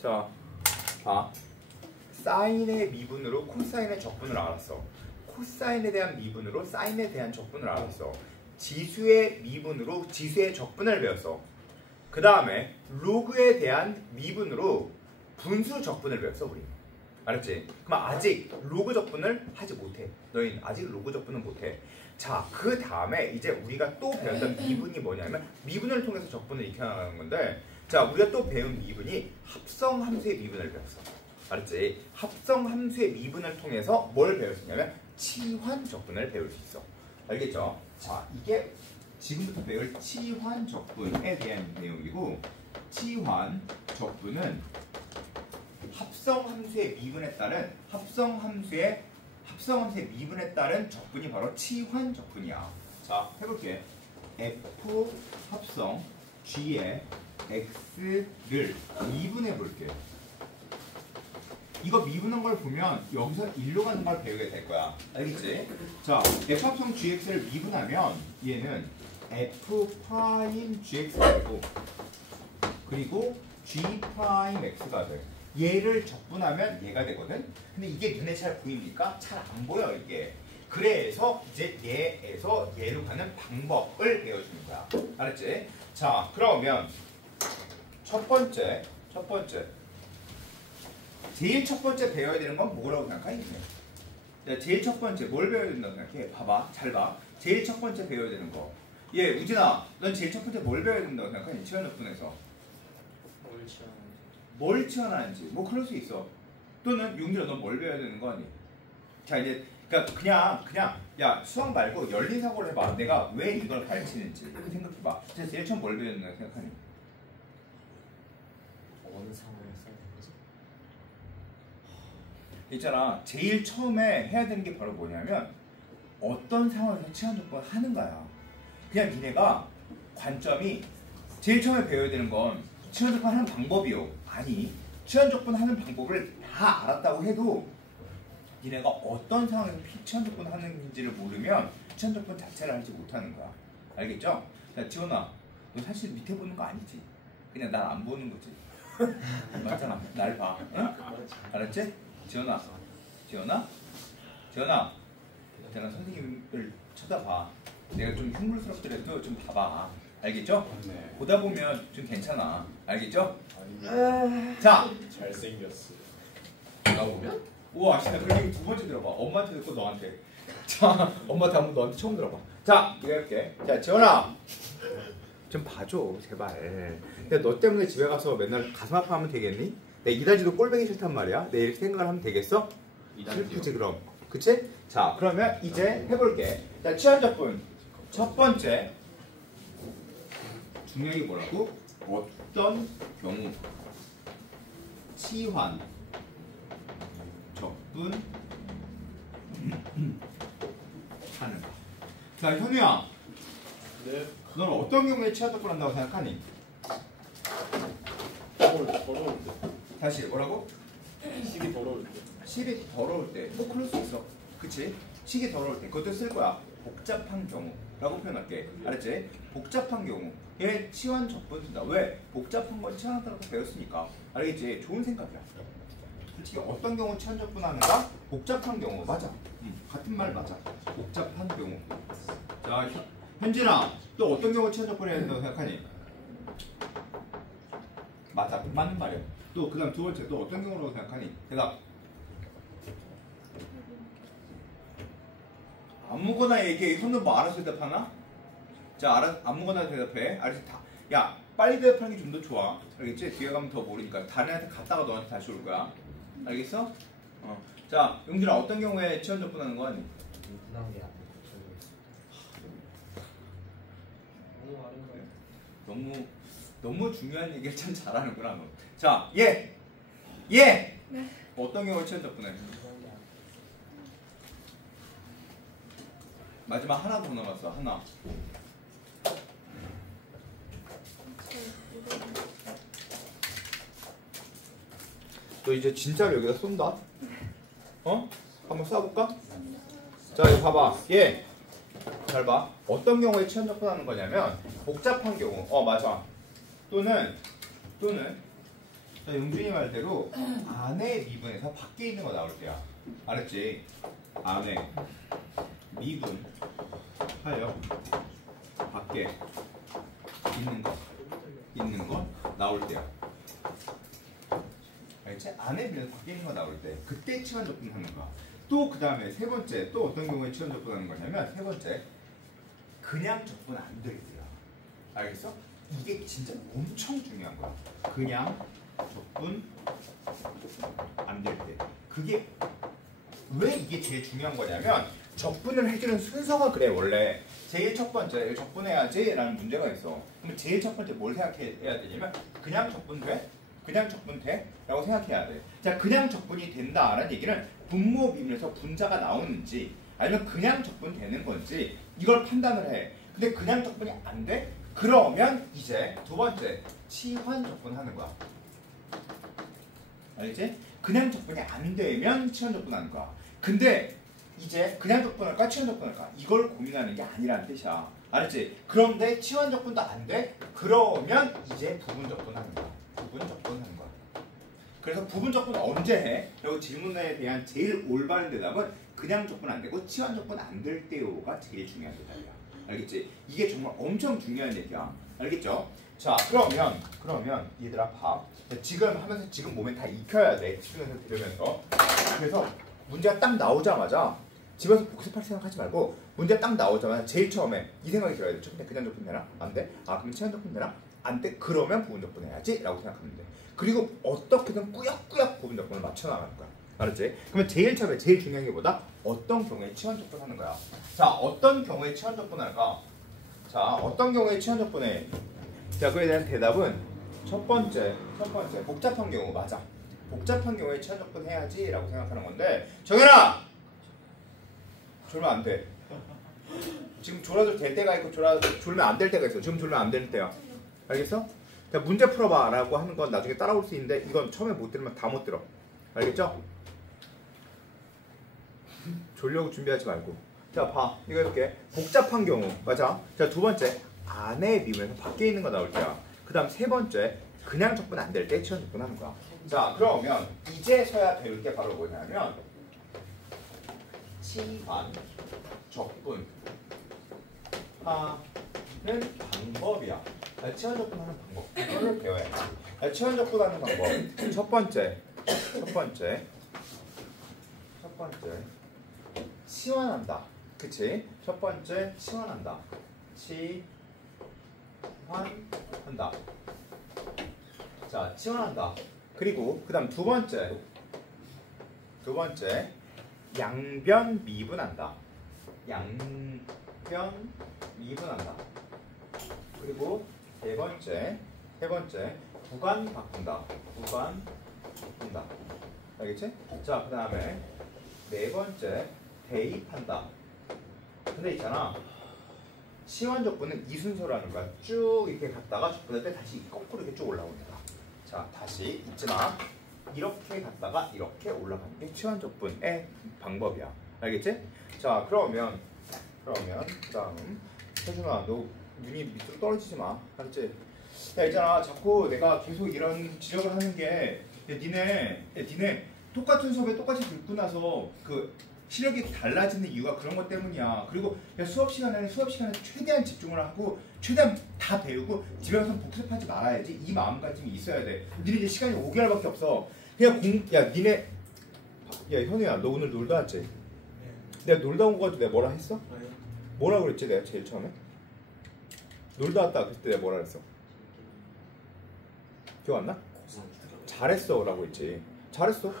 자, 봐. 사인의 미분으로 코사인의 적분을 알았어. 코사인에 대한 미분으로 사인에 대한 적분을 알았어. 지수의 미분으로 지수의 적분을 배웠어. 그 다음에 로그에 대한 미분으로 분수 적분을 배웠어 우리. 알았지? 그럼 아직 로그 적분을 하지 못해. 너희는 아직 로그 적분은 못해. 자, 그 다음에 이제 우리가 또 배웠던 미분이 뭐냐면 미분을 통해서 적분을 익혀나가는 건데, 자, 우리가 또 배운 미분이 합성함수의 미분을 배웠어. 알았지? 합성함수의 미분을 통해서 뭘 배웠냐면 치환 적분을 배울 수 있어. 알겠죠? 자, 이게 지금부터 배울 치환 적분에 대한 내용이고, 치환 적분은 합성함수의 미분에 따른 합성함수의 미분에 따른 적분이 바로 치환 적분이야. 자, 해볼게. F 합성 G의 X를 미분해 볼게. 이거 미분한 걸 보면 여기서 1로 가는 걸 배우게 될 거야. 알겠지? 자, F 합성 GX를 미분하면 얘는 F 프라임 GX가 되고, 그리고 G 프라임 X가 돼. 얘를 적분하면 얘가 되거든? 근데 이게 눈에 잘 보입니까? 잘 안 보여, 이게. 그래서 이제 얘에서 얘로 가는 방법을 배워주는 거야. 알았지? 자, 그러면 첫 번째. 제일 첫 번째 배워야 되는 건 뭐라고 생각하니? 제일 첫 번째 뭘 배워야 된다고 생각해? 봐봐, 잘 봐. 제일 첫 번째 배워야 되는 거. 예, 우진아, 넌 제일 첫 번째 뭘 배워야 된다고 생각하니? 치환적분에서. 뭘 치환하는지. 뭐 그럴 수 있어. 또는 용준아, 넌 뭘 배워야 되는 거 아니? 자, 이제 그냥 야, 수학 말고 열린 사고를 해봐. 내가 왜 이걸 가르치는지 생각해봐. 자, 제일 처음 뭘 배워야 된다고 생각하니? 어느 상황에서 써야 되는 거지? 있잖아, 제일 처음에 해야 되는 게 바로 뭐냐면 어떤 상황에서 치환적분을 하는가야. 그냥 니네가 관점이 제일 처음에 배워야 되는 건 치환적분 하는 방법이요. 아니, 치환적분 하는 방법을 다 알았다고 해도 니네가 어떤 상황에서 치환적분 하는지를 모르면 치환적분 자체를 알지 못하는 거야. 알겠죠? 자, 지원아, 너 사실 밑에 보는 거 아니지? 그냥 날 안 보는 거지. 맞잖아, 날 봐. 응? 알았지? 지원아, 있잖아, 선생님을 쳐다봐. 내가 좀 흉물스럽더라도 좀 봐봐. 알겠죠? 네. 보다 보면 좀 괜찮아. 알겠죠? 자, 잘생겼어. 나 보면? 우와, 진짜 그 얘기 두 번째 들어봐. 엄마한테 듣고 너한테. 자, 엄마한테 한번 너한테 처음 들어봐. 자, 이거 해볼게. 자, 지원아, 좀 봐줘, 제발. 근데 너 때문에 집에 가서 맨날 가슴 아파하면 되겠니? 내 이다지도 꼴보기 싫단 말이야. 내 이렇게 생각을 하면 되겠어? 슬프지 그럼. 그치? 자, 그러면 이제 해볼게. 자, 치환적분 첫 번째 중요한 게 뭐라고? 어떤 경우 치환 적분 하는가? 자, 현우야, 네. 넌 어떤 경우에 치환 적분 한다고 생각하니? 더러운데. 다시 뭐라고? 식이 더러울 때. 식이 더러울 때. 뭐 그럴 수 있어. 그치? 식이 더러울 때. 그것도 쓸 거야. 복잡한 경우라고 표현할게. 알았지? 복잡한 경우. 얘 치환 적분 쓴다. 왜? 복잡한 건 치환하다고 배웠으니까. 알겠지? 좋은 생각이야. 솔직히 어떤 경우 치환 적분 하는가? 복잡한 경우. 맞아. 같은 말 맞아. 복잡한 경우. 자, 현진아, 또 어떤 경우 치환 적분 해야 된다고 생각하니? 맞아. 맞는 말이야. 또 그 다음 두 번째, 또 어떤 경우라고 생각하니? 대답. 아무거나 얘기해. 손으로 뭐 알아서 대답하나? 자, 아무거나 대답해. 알았지? 야, 빨리 대답하는 게 좀 더 좋아. 알겠지? 뒤에 가면 더 모르니까 다른 애한테 갔다가 너한테 다시 올 거야. 알겠어? 자, 용준아, 어떤 경우에 치환 적분하는 거 아니? 미분한 게 아니고 너무 많은 거예요. 너무 중요한 얘기를 참 잘하는구나 너. 자, 예. 어떤 경우에 치환 적분해? 마지막 하나 더 남았어. 하나. 너 이제 진짜로 여기다 쏜다. 한번 쏴볼까? 자, 이거 봐봐. 잘 봐. 어떤 경우에 치환 적분하는 거냐면 복잡한 경우. 맞아. 또는 자, 용준이 말대로 안에 미분에서 밖에 있는 거 나올 때야. 알았지? 안에 미분 하여 밖에 있는 거 나올 때야. 알겠지? 안에 미분에서 밖에 있는 거 나올 때 그때 치환 적분하는 거야. 또 그 다음에 세 번째 또 어떤 경우에 치환 적분하는 거냐면 세 번째 그냥 적분 안 될 때야. 알겠어? 이게 진짜 엄청 중요한 거야. 그냥 적분 안 될 때. 그게 왜 이게 제일 중요한 거냐면 적분을 해주는 순서가 그래. 원래 제일 첫 번째 적분해야지 라는 문제가 있어. 그럼 제일 첫 번째 뭘 생각해야 되냐면 그냥 적분 돼? 그냥 적분 돼? 라고 생각해야 돼. 자, 그냥 적분이 된다라는 얘기는 분모 비분에서 분자가 나오는지 아니면 그냥 적분 되는 건지 이걸 판단을 해. 근데 그냥 적분이 안 돼? 그러면 이제 두 번째 치환 적분하는 거야. 알겠지? 그냥 적분이 안 되면 치환 적분하는 거야. 근데 이제 그냥 적분할까 치환 적분할까 이걸 고민하는 게 아니라는 뜻이야. 알았지? 그런데 치환 적분도 안 돼? 그러면 이제 부분 적분하는 거야. 부분 적분하는 거야. 그래서 부분 적분 언제 해? 그리고 질문에 대한 제일 올바른 대답은 그냥 적분 안 되고 치환 적분 안 될 때요가 제일 중요한 대답이야. 알겠지? 이게 정말 엄청 중요한 얘기야. 알겠죠? 자, 그러면 얘들아 봐. 지금 하면서 지금 몸에 다 익혀야 돼. 집중해서 들으면서. 그래서 문제가 딱 나오자마자 집에서 복습할 생각하지 말고 문제가 딱 나오자마자 제일 처음에 이 생각이 들어야 돼. 첫째 그냥 적분 되나? 안 돼? 아, 그럼 치환 적분 되나? 안 돼? 그러면 부분 적분 해야지 라고 생각하면 돼. 그리고 어떻게든 꾸역꾸역 부분 적분을 맞춰 나가는 거야. 알았지? 그러면 제일 처음에 제일 중요한 게 뭐다? 어떤 경우에 치환 적분 하는 거야. 자, 어떤 경우에 치환 적분 할까? 자, 어떤 경우에 치환 적분해? 자, 그에 대한 대답은 첫 번째 복잡한 경우 맞아. 복잡한 경우에 치환 적분 해야지 라고 생각하는 건데 정현아! 졸면 안 돼. 지금 졸아도 될 때가 있고 졸면 안 될 때가 있어. 지금 졸면 안 될 때야. 알겠어? 자, 문제 풀어봐 라고 하는 건 나중에 따라올 수 있는데 이건 처음에 못 들으면 다 못 들어. 알겠죠? 졸려고 준비하지 말고. 자, 봐. 이거 해볼게. 복잡한 경우. 맞아. 자, 두 번째. 안에 미분에서 밖에 있는 거 나올 때야. 그 다음 세 번째. 그냥 적분 안 될 때 치환 적분 하는 거야. 자, 그러면 이제서야 배울 게 바로 뭐냐면 치환 적분 하는 방법이야. 치환 적분 하는 방법. 이거를 배워야지. 치환 적분 하는 방법. 첫 번째. 치환한다. 그치? 첫 번째 치환한다. 치환한다. 자, 치환한다. 그리고 그 다음 두 번째 양변 미분한다. 양변 미분한다. 그리고 세 번째 구간 바꾼다. 구간 바꾼다. 알겠지? 자, 그 다음에 네 번째 대입한다. 근데 있잖아, 치환 적분은 이 순서라는 거야. 쭉 이렇게 갔다가 적분할 때 다시 거꾸로 이렇게 쭉 올라옵니다. 자, 다시 잊지 마. 이렇게 갔다가 이렇게 올라가는 게 치환 적분의 방법이야. 알겠지? 자, 그러면 그다음 세준아, 너 눈이 밑으로 떨어지지 마. 알았지? 야, 있잖아, 자꾸 내가 계속 이런 지적을 하는 게 니네 똑같은 수업에 똑같이 듣고 나서 그 시력이 달라지는 이유가 그런 것 때문이야. 그리고 수업 시간에 최대한 집중을 하고 최대한 다 배우고 집에 가서 복습하지 말아야지. 이 마음가짐이 있어야 돼. 니네 이제 시간이 5개월밖에 없어. 그냥 현우야, 너 오늘 놀다 왔지? 네. 내가 놀다 온 거 가지고 내가 뭐라 했어? 네. 뭐라 그랬지 내가 제일 처음에? 놀다 왔다 그때 내가 뭐라 그랬어? 기억 안 나? 잘했어 라고 했지. 잘했어.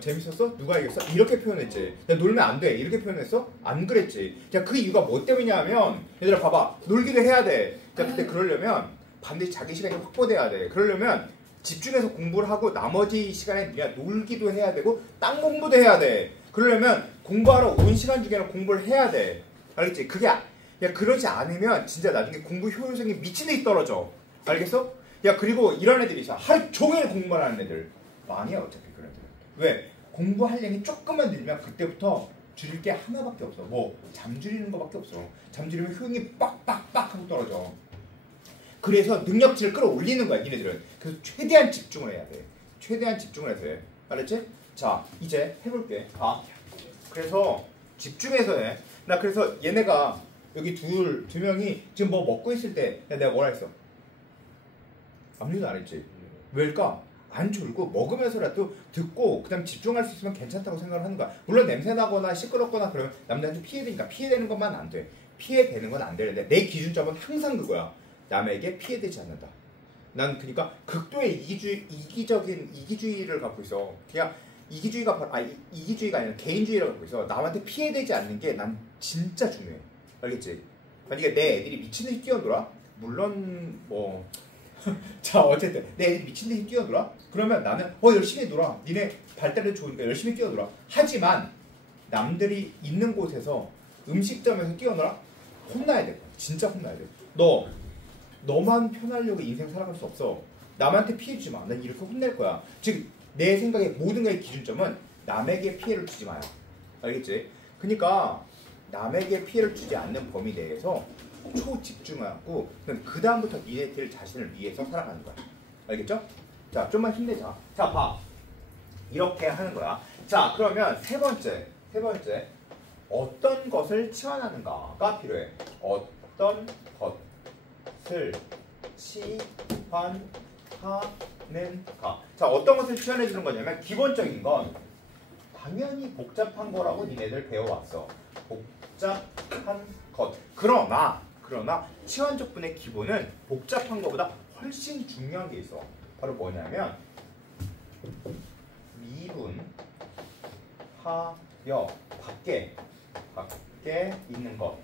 재밌었어? 누가 이겼어? 이렇게 표현했지. 야, 놀면 안 돼. 이렇게 표현했어? 안 그랬지. 자, 그 이유가 뭐 때문이냐면 얘들아 봐봐. 놀기도 해야 돼. 자, 그때 그러려면 반드시 자기 시간이 확보돼야 돼. 그러려면 집중해서 공부를 하고 나머지 시간에 네가 놀기도 해야 되고 딴 공부도 해야 돼. 그러려면 공부하러 온 시간 중에는 공부를 해야 돼. 알겠지? 그러지 않으면 진짜 나중에 공부 효율성이 미친 듯이 떨어져. 알겠어? 야, 그리고 이런 애들이 있어. 하루 종일 공부를 하는 애들 망이야. 어차피 그런 애들. 왜? 공부할 양이 조금만 늘면 그때부터 줄일 게 하나밖에 없어. 뭐 잠 줄이는 거밖에 없어. 잠 줄이면 효용이 빡빡빡 하고 떨어져. 그래서 능력치를 끌어올리는 거야 니네들은. 그래서 최대한 집중을 해야 돼. 최대한 집중을 해서 해. 알았지? 자 이제 해볼게. 봐. 그래서 집중해서 해. 나 그래서 얘네가 여기 두 명이 지금 뭐 먹고 있을 때 내가 뭐라 했어? 아무 일도 안 했지. 왜일까? 안 졸고 먹으면서라도 듣고 그다음 집중할 수 있으면 괜찮다고 생각을 하는 거야. 물론 냄새나거나 시끄럽거나 그러면 남들한테 피해되니까 피해되는 것만 안 돼. 피해되는 건 안 되는데 내 기준점은 항상 그거야. 남에게 피해되지 않는다. 난 그러니까 극도의 이기주의를 갖고 있어. 그냥 이기주의가 아니라 개인주의를 갖고 있어. 남한테 피해되지 않는 게 난 진짜 중요해. 알겠지? 만약에 내 애들이 미친듯이 뛰어놀아? 물론 뭐 자 어쨌든 내 애들이 미친듯이 뛰어놀아? 그러면 나는 열심히 놀아. 니네 발달이 좋으니까 열심히 뛰어놀아. 하지만 남들이 있는 곳에서 음식점에서 뛰어놀아? 혼나야 돼. 진짜 혼나야 돼. 너만 편하려고 인생 살아갈 수 없어. 남한테 피해 주지 마. 난 이렇게 혼낼 거야. 즉 내 생각에 모든 거의 기준점은 남에게 피해를 주지 마요. 알겠지? 그러니까 남에게 피해를 주지 않는 범위 내에서 초집중하고 그 다음부터 니네들 자신을 위해서 살아가는 거야. 알겠죠? 자 좀만 힘내자. 자 봐. 이렇게 하는 거야. 자 그러면 세 번째 어떤 것을 치환하는가가 필요해. 어떤 것을 치환하는가. 자 어떤 것을 치환해 주는 거냐면 기본적인 건 당연히 복잡한 거라고 니네들 배워왔어. 복잡한 것. 그러나 치환적분의 기본은 복잡한 것보다 훨씬 중요한 게 있어. 바로 뭐냐면 미분 하여 밖에 있는 것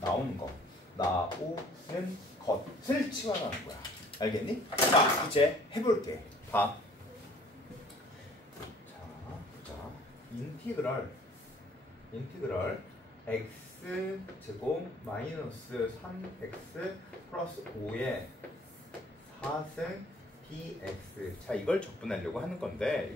나오는 것을 치환하는 거야. 알겠니? 자 이제 해볼게. 봐. 자 보자. 인티그럴 x 제곱 마이너스 3x 플러스 5의 4승 dx. 자 이걸 적분하려고 하는 건데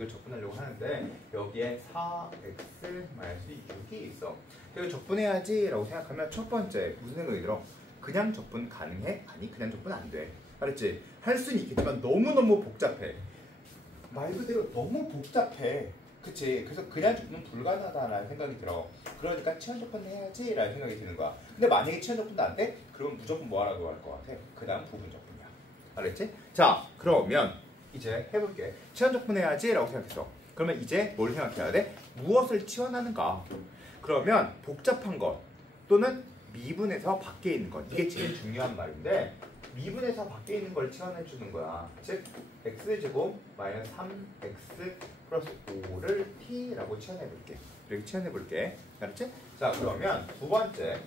여기에 4x 마이너스 6이 있어. 이거 적분해야지 라고 생각하면 첫 번째 무슨 생각이 들어? 그냥 적분 가능해? 아니 그냥 적분 안 돼. 알았지? 할 수는 있겠지만 너무너무 복잡해. 말 그대로 너무 복잡해. 그치? 그래서 그냥 적분은 불가능하다라는 생각이 들어. 그러니까 치환적분 해야지 라는 생각이 드는 거야. 근데 만약에 치환적분도 안 돼? 그러면 무조건 뭐 하라고 할 것 같아? 그 다음 부분적분이야. 알았지? 자 그러면 이제 해볼게. 치환적분 해야지 라고 생각했어. 그러면 이제 뭘 생각해야 돼? 무엇을 치환하는가? 그러면 복잡한 것 또는 미분에서 밖에 있는 것, 이게 제일 중요한 말인데 미분에서 밖에 있는 걸 치환해 주는 거야. 즉 x제곱 마이너스 3x 플러스 5를 t라고 치환해 볼게. 이렇게 치환해 볼게. 알았지? 자 그러면 두 번째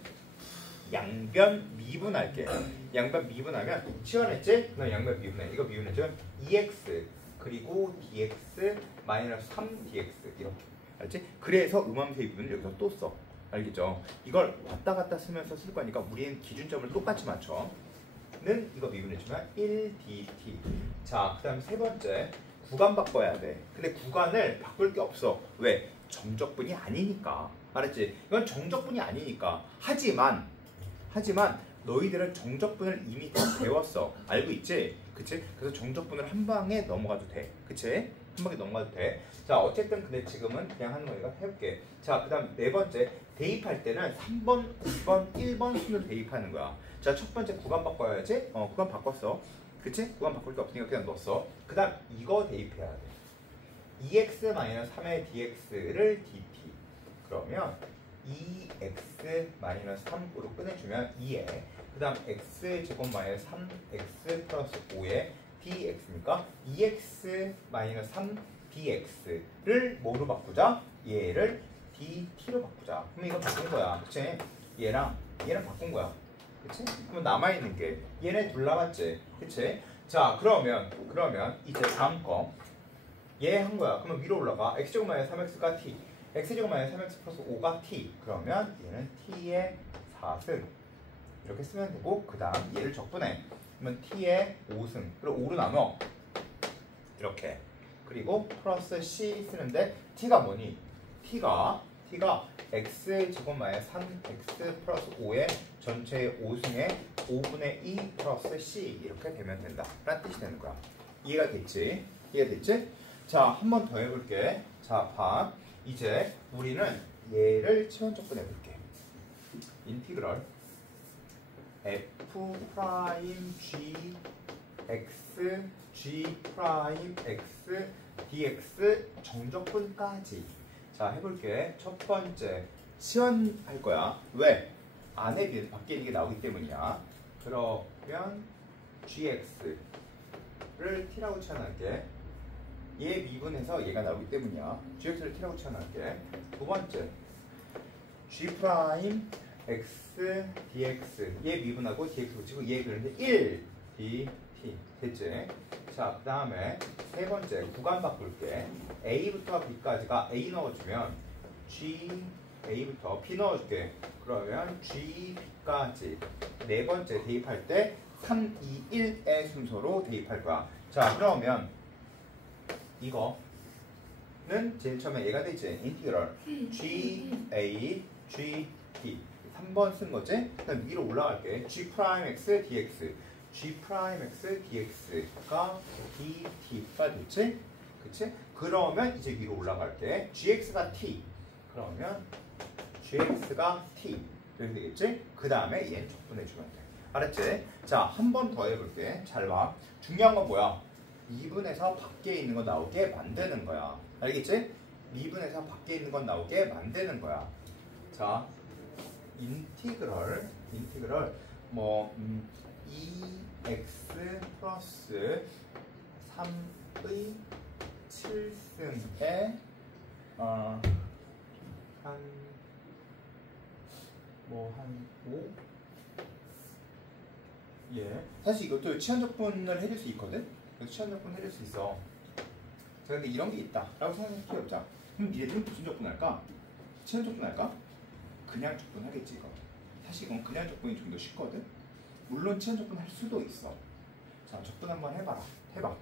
양변 미분할게. 양변 미분하면 치환했지? 나 양변 미분해. 이거 미분해주면 2x 그리고 dx 마이너스 3dx 이렇게. 알지? 그래서 음함수의 부분을 여기서 또 써. 알겠죠? 이걸 왔다 갔다 쓰면서 쓸 거니까 우리는 기준점을 똑같이 맞춰. 는 이거 미분해주면 1dt. 자, 그 다음 세 번째 구간 바꿔야 돼. 근데 구간을 바꿀 게 없어. 왜? 정적분이 아니니까. 알았지? 이건 정적분이 아니니까. 하지만 너희들은 정적분을 이미 다 배웠어. 알고 있지? 그치? 그래서 정적분을 한 방에 넘어가도 돼. 그치? 한 방에 넘어가도 돼. 자 어쨌든 근데 지금은 그냥 하는 거니까 해볼게. 자 그 다음 네 번째 대입할 때는 3번, 2번, 1번 순으로 대입하는 거야. 자 첫 번째 구간 바꿔야지. 구간 바꿨어. 그치? 구간 바꿀 게 없으니까 그냥 넣었어. 그 다음 이거 대입해야 돼. 2x-3의 dx를 dt. 그러면 2x-3으로 꺼내주면 2에 그 다음 x제곱 마이너스 3x 플러스 5에 dx니까 2x-3 dx를 뭐로 바꾸자? 얘를 dt로 바꾸자. 그럼 이거 바꾼 거야. 그치? 얘랑 바꾼 거야. 그치? 그럼 남아있는 게 얘네 둘 남았지. 그치? 자 그러면 이제 다음 거 얘 한 거야. 그러면 위로 올라가. x제곱 마이너스 3x가 t x제곱 마이너스 3x 플러스 5가 t. 그러면 얘는 t의 4승 이렇게 쓰면 되고 그 다음 얘를 적분해. 그러면 t의 5승 그리고 5로 나눠 이렇게. 그리고 플러스 c 쓰는데 t가 뭐니? t가 x제곱 마이너스 3x 플러스 5의 전체의 5승의 5분의 2 플러스 c 이렇게 되면 된다 라는 뜻이 되는 거야. 이해가 됐지? 이해가 됐지? 자, 한 번 더 해볼게. 자, 봐. 이제 우리는 얘를 치환적분 해볼게. 인티그럴 f 프라임 g x g 프라임 x dx 정적분까지. 자, 해볼게. 첫 번째 치환할 거야. 왜? 안에 비해서 밖에 있는 게 나오기 때문이야. 그러면 gx를 t라고 치환할게. 얘 미분해서 얘가 나오기 때문이야. gx를 t라고 치환할게. 두 번째 g 프라임 x dx 얘 미분하고 dx 붙이고 얘 그런데 1 dt 됐지? 자, 그 다음에 세 번째 구간 바꿀게. a부터 b까지가 a 넣어주면 g a부터 b 넣어줄게. 그러면 g b까지 네 번째 대입할 때 3, 2, 1의 순서로 대입할 거야. 자, 그러면 이거는 제일 처음에 얘가 되지. 인티그럴 g a g d 3번 쓴 거지? 그다음 위로 올라갈게. g 프라임 x dx g 프라임 x dx가 dt가 됐지? 그치? 그러면 이제 위로 올라갈게. gx가 t 그러면 gx가 t 이렇게 되겠지? 그 다음에 얘는 적분해주면 돼. 알았지? 자, 한 번 더 해볼게. 잘 봐. 중요한 건 뭐야? 미분에서 밖에 있는 거 나오게 만드는 거야. 알겠지? 미분에서 밖에 있는 건 나오게 만드는 거야. 자, 인티그럴 뭐 2x 플러스 3의 7승에 한 5? 예. 사실 이것도 치환적분을 해줄 수 있거든? 그래서 치환적분 해줄 수 있어. 자, 근데 이런 게 있다 라고 생각할 필요 없자. 그럼 얘들은 무슨 적분 할까? 치환적분 할까? 그냥 적분 하겠지 이거. 사실 이건 그냥 적분이 좀 더 쉽거든? 물론 치환적분 할 수도 있어. 자, 적분 한번 해봐라. 해봐.